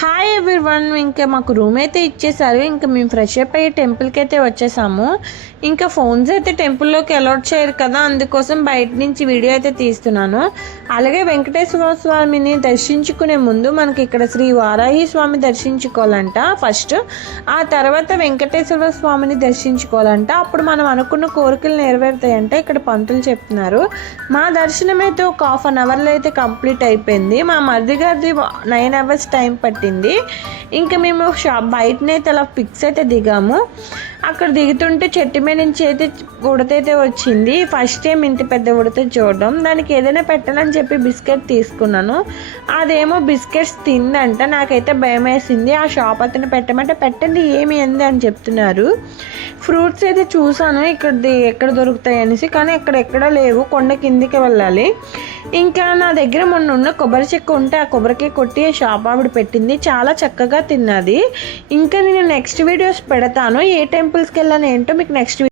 Hi everyone, ఇంకా మాకు room అయితే ఇచ్చేసారు. ఇంకా మేము ఫ్రెష్ అప్ అయ్యి టెంపుల్కి అయితే వచ్చేసాము. ఇంకా ఫోన్స్ అయితే టెంపుల్లోకి అలౌట్ చేయరు కదా, అందుకోసం బయట నుంచి వీడియో అయితే తీస్తున్నాను. అలాగే వెంకటేశ్వర స్వామిని దర్శించుకునే ముందు మనకి ఇక్కడ శ్రీ వారాహి స్వామి దర్శించుకోవాలంట ఫస్ట్. ఆ తర్వాత వెంకటేశ్వర స్వామిని దర్శించుకోవాలంట. అప్పుడు మనం అనుకున్న కోరికలు నెరవేరుతాయంట ఇక్కడ పంతులు చెప్తున్నారు. మా దర్శనం అయితే ఒక 1/2 అవర్లో అయితే కంప్లీట్ అయిపోయింది. మా మరిది గారిది 9 అవర్స్ టైం పట్టింది. ఇంకా మేము బయటనైతే అలా పిక్స్ అయితే దిగాము. అక్కడ దిగుతుంటే చెట్టు మీద నుంచి అయితే ఉడతైతే వచ్చింది. ఫస్ట్ టైం ఇంత పెద్ద ఉడత చూడడం. దానికి ఏదైనా పెట్టాలని చెప్పి బిస్కెట్ తీసుకున్నాను. అదేమో బిస్కెట్స్ తిందంట. నాకైతే భయం వేసింది. ఆ షాప్ అతను పెట్టమంటే పెట్టండి ఏమి ఎందు అని చెప్తున్నారు. ఫ్రూట్స్ అయితే చూసాను ఎక్కడ దొరుకుతాయి అనేసి, కానీ ఎక్కడా లేవు. కొండ కిందికి వెళ్ళాలి. ఇంకా నా దగ్గర మొన్న ఉన్న కొబ్బరి చెక్క ఉంటే ఆ కొబ్బరికాయ కొట్టి షాప్ ఆవిడ పెట్టింది. చాలా చక్కగా తిన్నది. ఇంకా నేను నెక్స్ట్ వీడియోస్ పెడతాను. ఏ టెంపుల్స్కి వెళ్ళాను ఏంటో మీకు నెక్స్ట్